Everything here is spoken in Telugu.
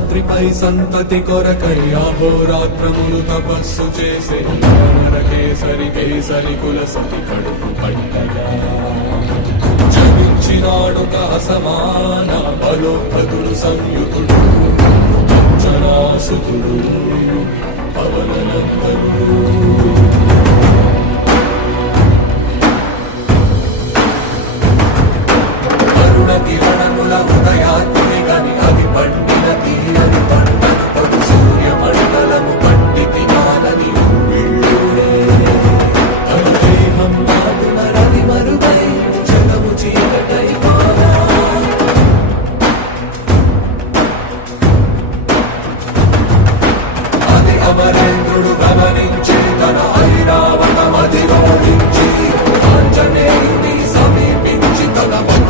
సింహాద్రిపై సంతతి కొరకై అహోరాత్రములు తపస్సు చేసే కేసరి కేసరి కుల సతి కడుపు పట్టగా జనించినాడొక అసమాన బలోపతుడు సంయుతుడు అంజనాసుతుడు పవననందనుడు